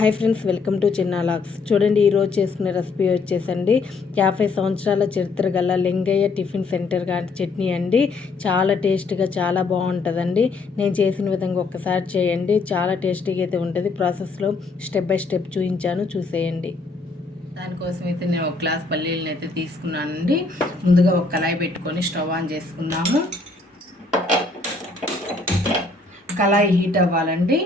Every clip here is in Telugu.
హాయ్ ఫ్రెండ్స్ వెల్కమ్ టు చిన్న లాక్స్. చూడండి ఈరోజు చేసుకునే రెసిపీ వచ్చేసండి. యాభై సంవత్సరాల చరిత్ర గల లింగయ్య టిఫిన్ సెంటర్ గారి చట్నీ అండి. చాలా టేస్ట్గా చాలా బాగుంటుందండి. నేను చేసిన విధంగా ఒక్కసారి చేయండి. చాలా టేస్టీగా అయితే ఉంటుంది. ప్రాసెస్లో స్టెప్ బై స్టెప్ చూపించాను చూసేయండి. దానికోసం అయితే నేను ఒక గ్లాస్ పల్లీలను అయితే తీసుకున్నానండి. ముందుగా ఒక కళాయి పెట్టుకొని స్టవ్ ఆన్ చేసుకున్నాము కళాయి హీట్ అవ్వాలండి.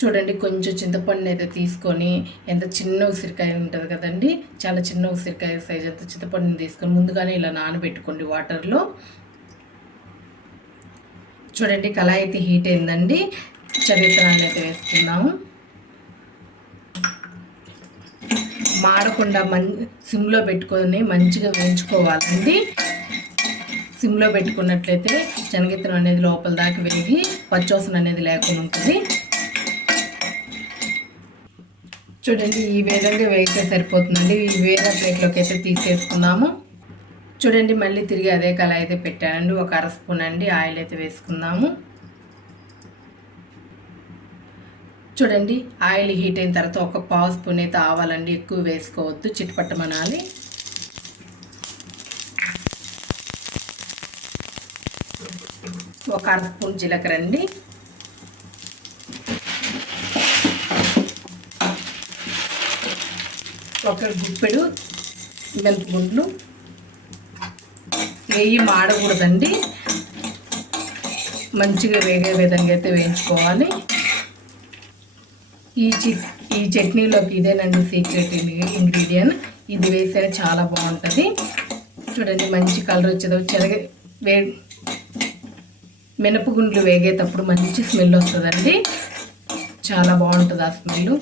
చూడండి కొంచెం చింతపండుని అయితే తీసుకొని ఎంత చిన్న ఉసిరికాయ ఉంటుంది కదండి చాలా చిన్న ఉసిరికాయ సైజ్ అంత చింతపండుని తీసుకొని ముందుగానే ఇలా నానబెట్టుకోండి వాటర్లో. చూడండి కళాయి అయితే హీట్ అయిందండి చరిత్రాన్ని అయితే వేసుకున్నాము మాడకుండా మం సిమ్లో పెట్టుకొని మంచిగా వేయించుకోవాలండి. సిమ్లో పెట్టుకున్నట్లయితే శనగిత్తనం అనేది లోపల దాకా వేగి పచ్చోసన అనేది లేకుండా ఉంటుంది. చూడండి ఈ విధంగా వేస్తే సరిపోతుందండి. ఈ వేరే ప్లేట్లోకి అయితే తీసేసుకున్నాము చూడండి మళ్ళీ తిరిగి అదే కళ అయితే పెట్టానండి. ఒక అర స్పూన్ అండి ఆయిల్ అయితే వేసుకుందాము. చూడండి ఆయిల్ హీట్ అయిన తర్వాత ఒక పావు స్పూన్ అయితే ఆవాలండి. ఎక్కువ వేసుకోవద్దు చిట్పట్టమనాలి. ఒక అర స్పూన్ జీలకర్ర అండి. ఒక గుప్పెడు మెంతుగుండ్లు నెయ్యి మాడకూడదండి. మంచిగా వేగే విధంగా అయితే వేయించుకోవాలి. ఈ చి ఈ చట్నీలోకి ఇదేనండి సీక్రెట్ ఇంగ్రీడియంట్ ఇది వేస్తే చాలా బాగుంటుంది. చూడండి మంచి కలర్ వచ్చేది చెరగ వే మినపగుండ్లు వేగేటప్పుడు మంచి స్మెల్ వస్తుందండి. చాలా బాగుంటుంది ఆ స్మెల్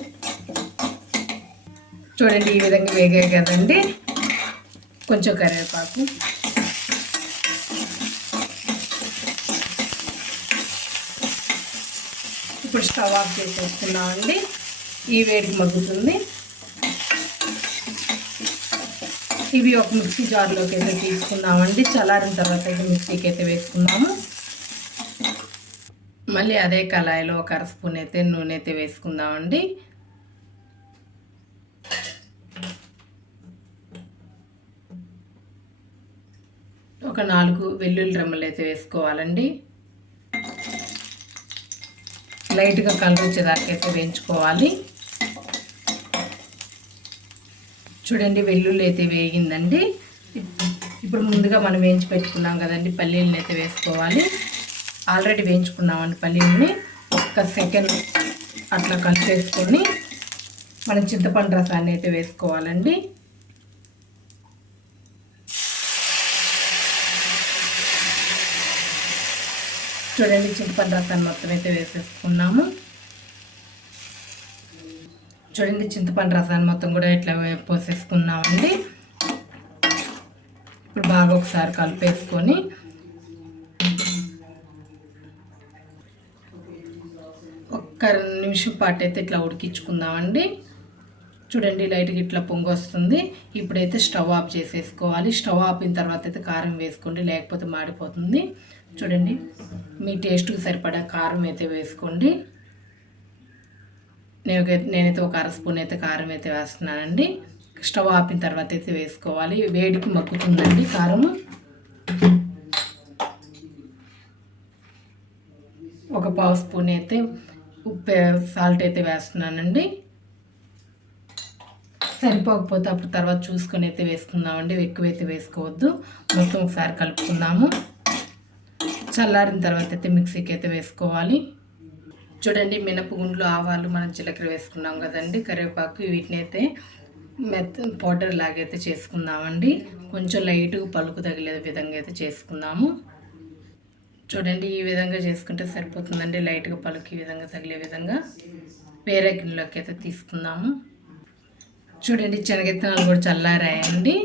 చూడండి ఈ విధంగా వేగాయి కదండి. కొంచెం కరివేపాకు. ఇప్పుడు స్టవ్ ఆఫ్ చేసేసుకున్నామండి ఈ వేడికి మగ్గుతుంది. ఇవి ఒక మిక్సీ జార్లోకి అయితే తీసుకున్నామండి చల్లారిన తర్వాత అయితే మిక్సీకి అయితే వేసుకున్నాము మళ్ళీ అదే కళాయిలో ఒక అర స్పూన్ అయితే నూనె అయితే వేసుకుందామండి ఒక నాలుగు వెల్లుల్లి రెమ్మలు అయితే వేసుకోవాలండి. లైట్గా కలర్ వచ్చేదాకా అయితే వేయించుకోవాలి. చూడండి వెల్లుల్లి అయితే వేగిందండి. ఇప్పుడు ముందుగా మనం వేయించి పెట్టుకున్నాం కదండి పల్లీలను అయితే వేసుకోవాలి. ఆల్రెడీ వేయించుకున్నామండి పల్లీలని. ఒక్క సెకండ్ అట్లా కలిపేసుకొని మనం చింతపండు రసాన్ని అయితే వేసుకోవాలండి. చూడండి చింతపండు రసాన్ని మొత్తం అయితే వేసేసుకున్నాము. చూడండి చింతపండు రసాన్ని మొత్తం కూడా ఇట్లా పోసేసుకున్నామండి. ఇప్పుడు బాగా ఒకసారి కలిపేసుకొని ఒక్క నిమిషం పాటు అయితే ఇట్లా ఉడికించుకుందామండి. చూడండి లైట్గా ఇట్లా పొంగు వస్తుంది ఇప్పుడైతే స్టవ్ ఆఫ్ చేసేసుకోవాలి. స్టవ్ ఆపిన తర్వాత అయితే కారం వేసుకోండి లేకపోతే మాడిపోతుంది. చూడండి మీ టేస్ట్కి సరిపడా కారం అయితే వేసుకోండి. నేను నేనైతే ఒక అర స్పూన్ అయితే కారం అయితే వేస్తున్నానండి. స్టవ్ ఆపిన తర్వాత అయితే వేసుకోవాలి. వేడికి మగ్గుతుందండి కారం. ఒక పావు స్పూన్ అయితే ఉప్పు సాల్ట్ అయితే వేస్తున్నానండి. సరిపోకపోతే అప్పుడు తర్వాత చూసుకొని అయితే వేసుకుందామండి. ఎక్కువైతే వేసుకోవద్దు. మొత్తం ఒకసారి కలుపుకుందాము. చల్లారిన తర్వాత అయితే మిక్సీకి అయితే వేసుకోవాలి. చూడండి మినపగుండ్లు ఆవాలు మనం జీలకర్ర వేసుకున్నాం కదండి. కరివేపాకు వీటిని అయితే మెత్త పౌడర్ లాగైతే చేసుకుందామండి. కొంచెం లైట్గా పలుకు తగిలే విధంగా అయితే చేసుకుందాము. చూడండి ఈ విధంగా చేసుకుంటే సరిపోతుందండి. లైట్గా పలుకు ఈ విధంగా తగిలే విధంగా వేరే గిన్నెలోకి అయితే తీసుకుందాము. చూడండి శనగిత్తనాలు కూడా చల్లారాయండి.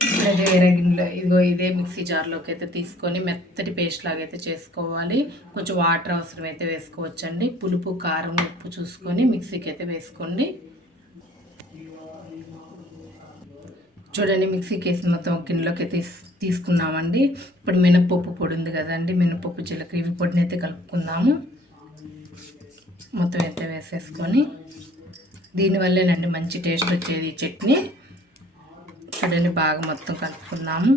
ఇప్పుడైతే వేరే గిన్నెలో ఇదిగో ఇదే మిక్సీ జార్లోకి అయితే తీసుకొని మెత్తటి పేస్ట్ లాగా అయితే చేసుకోవాలి. కొంచెం వాటర్ అవసరం అయితే వేసుకోవచ్చండి. పులుపు కారం ఉప్పు చూసుకొని మిక్సీకి అయితే వేసుకోండి. చూడండి మిక్సీకి వేసి మొత్తం ఒక గిన్నెలోకి అయితే తీసుకున్నామండి. ఇప్పుడు మినప్పప్పు పొడి ఉంది కదండి మినప్పప్పు జీలకర్ర ఇవి పొడిని అయితే కలుపుకుందాము. మొత్తం అయితే వేసేసుకొని. దీనివల్లేనండి మంచి టేస్ట్ వచ్చేది ఈ చట్నీ. చూడండి బాగా మొత్తం కలుపుకుందాము.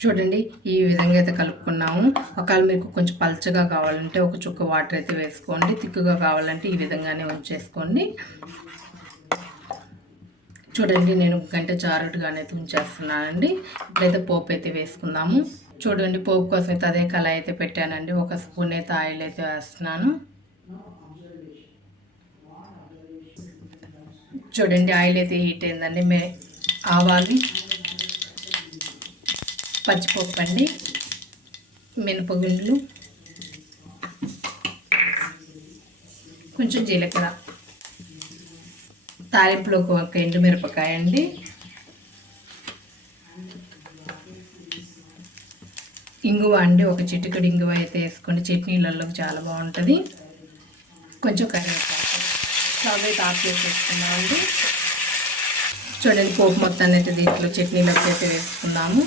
చూడండి ఈ విధంగా అయితే కలుపుకున్నాము. ఒకవేళ మీకు కొంచెం పల్చగా కావాలంటే ఒక చుక్క వాటర్ అయితే వేసుకోండి. తిక్కుగా కావాలంటే ఈ విధంగానే ఉంచేసుకోండి. చూడండి నేను గంట చారుడుగానే అయితే ఉంచేస్తున్నానండి ఇప్పుడైతే పోపు అయితే వేసుకుందాము. చూడండి పోపు కోసం అయితే అదే కళాయి అయితే పెట్టానండి. ఒక స్పూన్ అయితే ఆయిల్ అయితే వేస్తున్నాను. చూడండి ఆయిల్ అయితే హీట్ అయిందండి. మే ఆవాలి పచ్చిపప్పు అండి మినపగుండ్లు కొంచెం జీలకర్ర తాలింపులోకి ఒక ఎండు మిరపకాయ అండి ఇంగువ అండి ఒక చిటికడు ఇంగువ అయితే వేసుకోండి. చట్నీలలో చాలా బాగుంటుంది. కొంచెం కరివేపాకు స్టవ్ అయితే ఆఫ్ చేసి చూడండి పోపు మొత్తాన్ని అయితే దీంట్లో చట్నీలోకి అయితే వేసుకున్నాము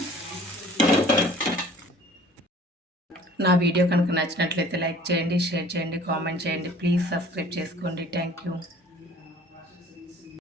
నా వీడియో కనుక నచ్చినట్లయితే లైక్ చేయండి షేర్ చేయండి కామెంట్ చేయండి. ప్లీజ్ సబ్స్క్రైబ్ చేసుకోండి. Thank you.